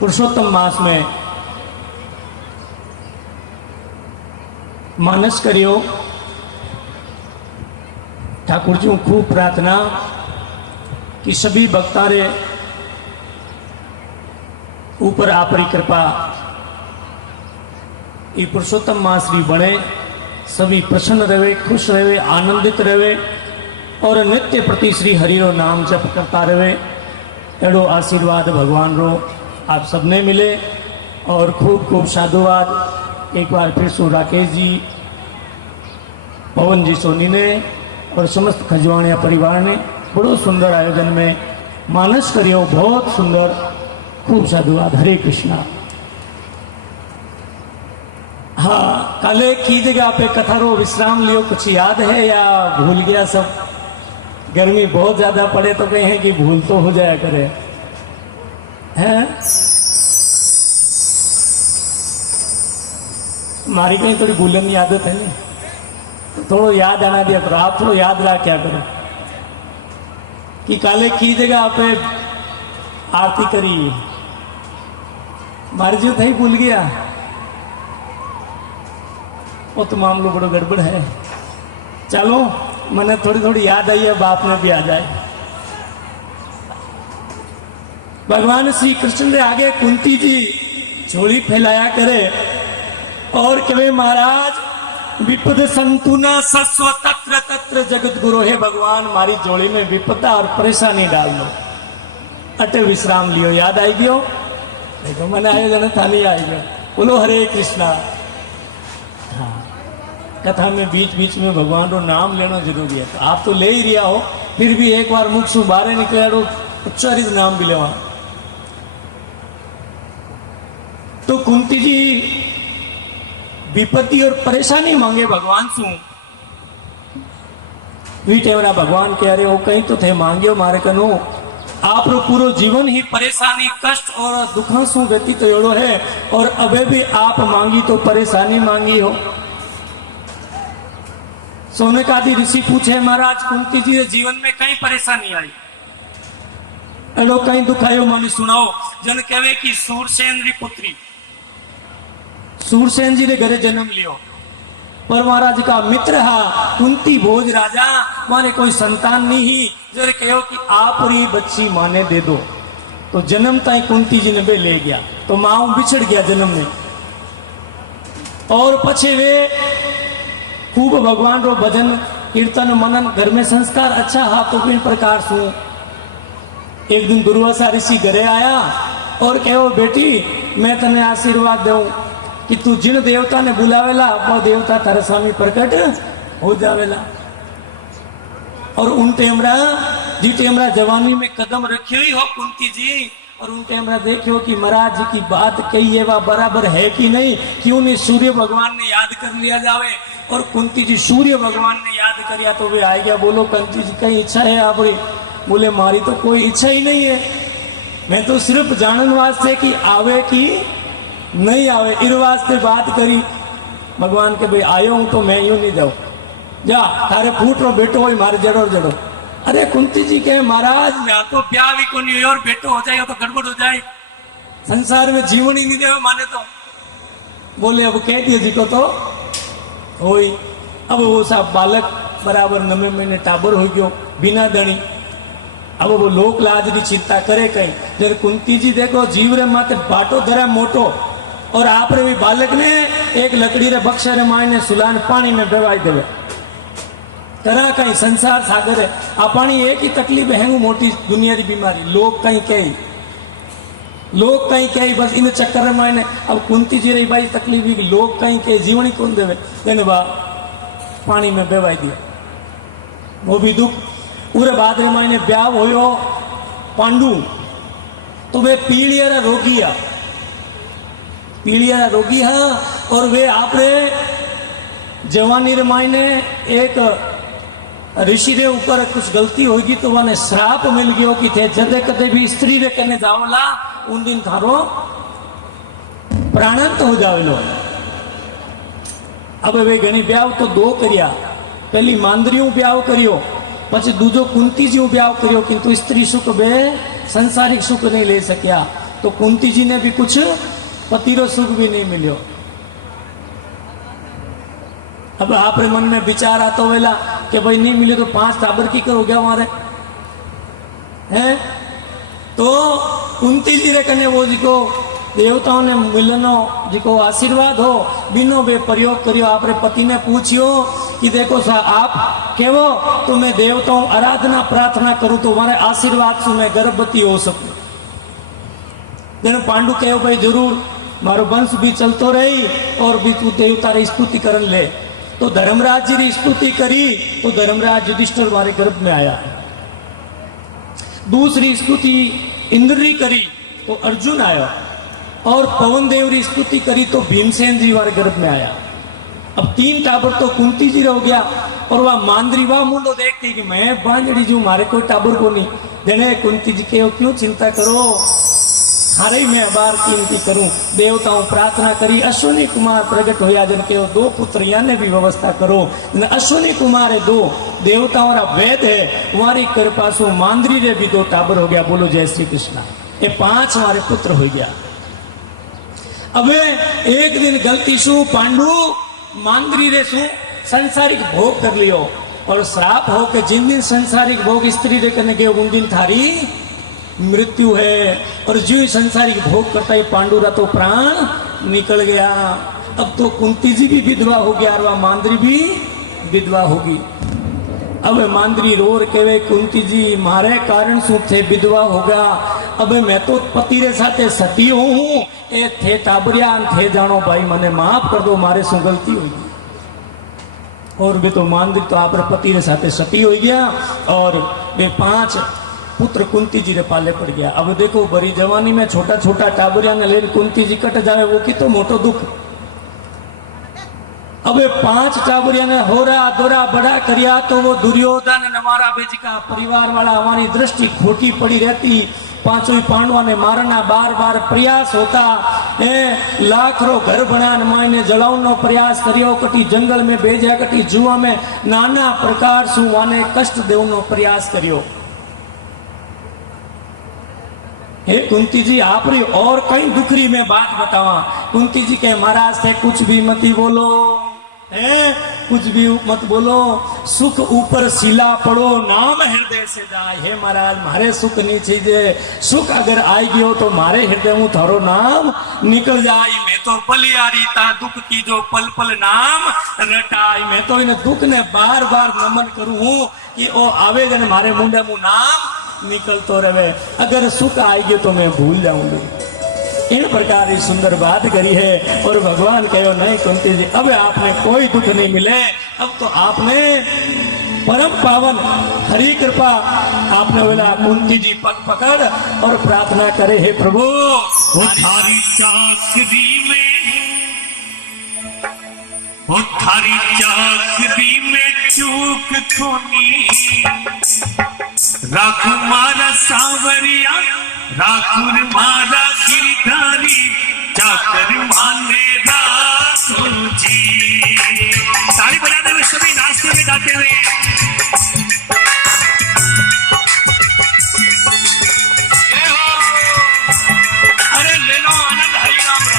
पुरुषोत्तम मास में मानस करियो। ठाकुर जी खूब प्रार्थना कि सभी भक्तारे ऊपर आपरी कृपा ये पुरुषोत्तम मास भी बने, सभी प्रसन्न रहे, खुश रहे, आनंदित रहे और नित्य प्रति श्री हरि रो नाम जप करता रहे। एड़ो आशीर्वाद भगवान रो आप सबने मिले और खूब खूब साधुवाद एक बार फिर सु राकेश जी, पवन जी सोनी ने और समस्त खजवाणिया परिवार ने बड़ो सुंदर आयोजन में मानस करियो, बहुत सुंदर, खूब साधुवाद। हरे कृष्णा। हाँ, काले की जगह पे कथा रो विश्राम लियो, कुछ याद है या भूल गया सब? गर्मी बहुत ज्यादा पड़े तो कहें कि भूल तो हो जाया करे हैं। मारी कहीं थोड़ी भूलने की आदत है नहीं, तो थोड़ा याद आना दिया करो, आप थोड़ा याद रहा क्या करो कि काले की जगह पे आरती करी, मारी जो था ही भूल गया, वो तो मामलो बड़ो गड़बड़ है। चलो मैंने थोड़ी थोड़ी याद आई है, बाप में भी आ जाए। भगवान श्री कृष्ण ने आगे कुंती जी झोली फैलाया करे और कहे महाराज विपद संतुना सस्व तत्र तत्र जगत गुरु। हे भगवान, मारी झोली में विपदा और परेशानी डाल दो। अटे विश्राम लियो, याद आई गयो? देखो मैंने आयोजन था नहीं आई गयो। बोलो हरे कृष्णा। हाँ, कथा में बीच बीच में भगवान रो नाम लेना जरूरी है। तो आप तो ले ही रिया हो, फिर भी एक बार मुख से बाहर निकले उच्चारित नाम भी लेवा। तो कुंती जी विपत्ति और परेशानी मांगे भगवान सु। वीटेवरा भगवान कह रहे हो कहीं तो थे मांगियो मारे कनो, आप रो पूरो जीवन ही परेशानी, कष्ट और दुखों से व्यतीत एड़ो है और अबे भी आप मांगी तो परेशानी मांगी हो। सोने का दी ऋषि पूछे महाराज कुंती जी जीवन में कई परेशानी आई, एड़ो कहीं दुख आयो मानी सुनाओ। जन कहे कि सूरसेन री पुत्री, सूरसेन जी ने घरे जन्म लियो पर महाराज का मित्र हा कुंती भोज राजा, माने कोई संतान नहीं ही। जरे कहो कि आप री बच्ची माने दे दो, तो जन्म ताई कुंती जी ने बे ले गया, तो मां बिछड़ गया जन्म में। और पछे वे खूब भगवान रो भजन कीर्तन मनन, घर में संस्कार अच्छा हा तो विभिन्न प्रकार सु। एक दिन दुर्वासा ऋषि घरे आया और कहो बेटी मैं तने आशीर्वाद दूं कि तू जिन देवता ने बुलावेला वो देवता तारे स्वामी प्रकट हो जावेला। और उन टेमरा जी टेमरा जवानी में कदम रखे ही हो कुंती जी, और उन टेमरा देखियो कि महाराज जी की बात कही है वह बराबर है कि नहीं, क्यों नहीं सूर्य भगवान ने याद कर लिया जावे। और कुंती जी सूर्य भगवान ने याद करिया तो वे आ गया। बोलो कुंती जी कहीं इच्छा है आपरी? बोले मारी तो कोई इच्छा ही नहीं है, मैं तो सिर्फ जानन वास्ते कि आवे कि नहीं आवे इन वास्ते बात करी। भगवान के भाई आयो हूं तो मैं यूं नहीं जाऊं, जा थारे फूट रो बेटो हो मारे जड़ो जड़ो। अरे कुंती जी कहे महाराज मैं तो प्यार भी को नहीं और बेटो हो जाए तो गड़बड़ हो जाए, संसार में जीवन ही नहीं दे माने तो। बोले अब कह दिए जी को तो होई। अब वो साहब बालक बराबर 9 महीने टाबर हो गयो बिना दणी। अब वो लोक लाज की चिंता करे कहीं। जब कुंती जी देखो जीव रे माते बाटो धरा मोटो और आप रे भी बालक ने एक लकड़ी रे बक्सा रे मायने सुलान पानी में डबाई देवे करा कहीं। संसार सागर है आ पानी एक ही तकलीफ है मोटी दुनिया की बीमारी। लोग कहीं कही लोग कहीं कही बस इन चक्कर में मायने। अब कुंती जी रे भाई तकलीफ ही लोग कहीं कही जीवनी कौन देवे तेने बा पानी में बेवाई दिया। वो भी दुख पूरे बाद रे मायने ब्याह होयो पांडु तो वे पीलिया रोगिया रोगी है। और वे आपने जवानी रे मायने एक ऋषि रे ऊपर कुछ गलती होगी तो वने श्राप मिल गयो कि थे जदे कदे भी स्त्री रे कने जावला उन दिन थारो प्राणांत हो जावेलो। अब वे घणी ब्याह तो 2 करिया, पहली मांदरियों ब्याह करियो પછી दूजो कुंती जी ब्याह करियो, किंतु स्त्री सुख बे संसारिक सुख नहीं ले सकिया। तो कुंती जी ने भी कुछ पतिरो सुख भी नहीं मिलो। अब आपरे मन में विचार आता वेला कि भाई नहीं मिले तो 5 टाबर की करोगे हमारे हैं। तो कुंती जी रे कने वो जी को देवताओं ने मिलनो जी को आशीर्वाद हो बिनो बे प्रयोग करियो। आपरे पति ने पूछियो कि देखो सा आप केवो तो मैं देवताओं आराधना प्रार्थना करूं तो हमारे आशीर्वाद से मैं गर्भवती हो सकूं। जेने पांडु कहो भाई जरूर मारो वंश भी चलतो रही और भी तू देवता री स्तुति करन ले। तो धर्मराज जी री स्तुति करी तो धर्मराज युधिष्ठिर मारे गर्भ में आया। दूसरी स्तुति इंद्र री करी तो अर्जुन आया और पवन देव री स्तुति करी तो भीमसेन जी वाले गर्भ में आया। अब 3 टाबर तो कुंती जी हो गया और वह मांद्री वह मुंडो देखती कि मैं बांझड़ी जू मारे कोई टाबर को नहीं देने। कुंती जी के क्यों चिंता करो हारे मैं बार कीमती करूं। देवताओं प्रार्थना करी अश्विनी कुमार प्रकट होया जन के 2 पुत्र याने भी व्यवस्था करो। अश्विनी कुमार है 2 देवताओं रा वेद है तुम्हारी कृपा से मांद्री रे भी 2 टाबर हो गया। बोलो जय श्री कृष्ण। ये 5 हमारे पुत्र हो गया। अब एक दिन गलती शू पांडु मांद्री रे शू संसारिक भोग कर लियो और श्राप हो के जिन दिन संसारिक भोग स्त्री रे करने के उन दिन थारी मृत्यु है। और जो संसारिक भोग करता है पांडु रा तो प्राण निकल गया। अब तो कुंती जी भी विधवा हो गया और वह मांद्री भी विधवा होगी। अब मांद्री रोर के वे कुंती जी मारे कारण शू थे विधवा होगा। अब मैं तो पति रे साथे सती हूं ए थे टाबरिया थे जानो भाई मने माफ कर दो मारे शू गलती होगी। और वे तो मांद्री तो आप पति रे साथे सती हो गया और वे 5 पुत्र कुंती जी रे पाले पड़ गया। अब देखो बड़ी जवानी में छोटा छोटा टाबरिया ने लेन कुंती जी कट जावे वो की तो मोटो दुख। अब 5 टाबरिया ने होरा दोरा बड़ा करिया तो वो दुर्योधन हमारा बेच का परिवार वाला हमारी दृष्टि खोटी पड़ी रहती। 5 पांडवा ने मारना बार बार प्रयास होता लाखों घर बनान मायने जलाउनो प्रयास करियो। कटी जंगल में भेजा कटी जुआ में नाना प्रकार सु वाने कष्ट देवनो प्रयास करियो। हे कुंती जी आप री और कई दुखरी में बात बतावा। कुंती जी के महाराज थे कुछ भी मती बोलो कुछ भी मत बोलो सुख ऊपर सिला पड़ो नाम हृदय से जाए। हे महाराज मारे सुख नहीं चाहिए सुख अगर आई गयो तो मारे हृदय में थारो नाम निकल जाए। मैं तो बलियारी ता दुख की जो पल पल नाम रटाई। मैं तो इन दुख ने बार बार नमन करूं कि ओ आवे जन मारे मुंडे मुंह नाम निकल तो रहे। अगर सुख आई गयो तो मैं भूल जाऊंगी। इन प्रकार की सुंदर बात करी है। और भगवान कहो नहीं कुंती जी अब आपने कोई दुख नहीं मिले। अब तो आपने परम पावन हरि कृपा आपने बोला। कुंती जी पग पकड़ और प्रार्थना करे हे प्रभु वो थारी चाकरी में वो थारी चाकरी में चूक खोनी राखू मारा सावरिया राखुर मारा गिरधारी चाकर माने राखू जी। ताली बजाते हुए सभी नाचते हुए गाते हुए अरे ले लो आनंद हरि नाम लो।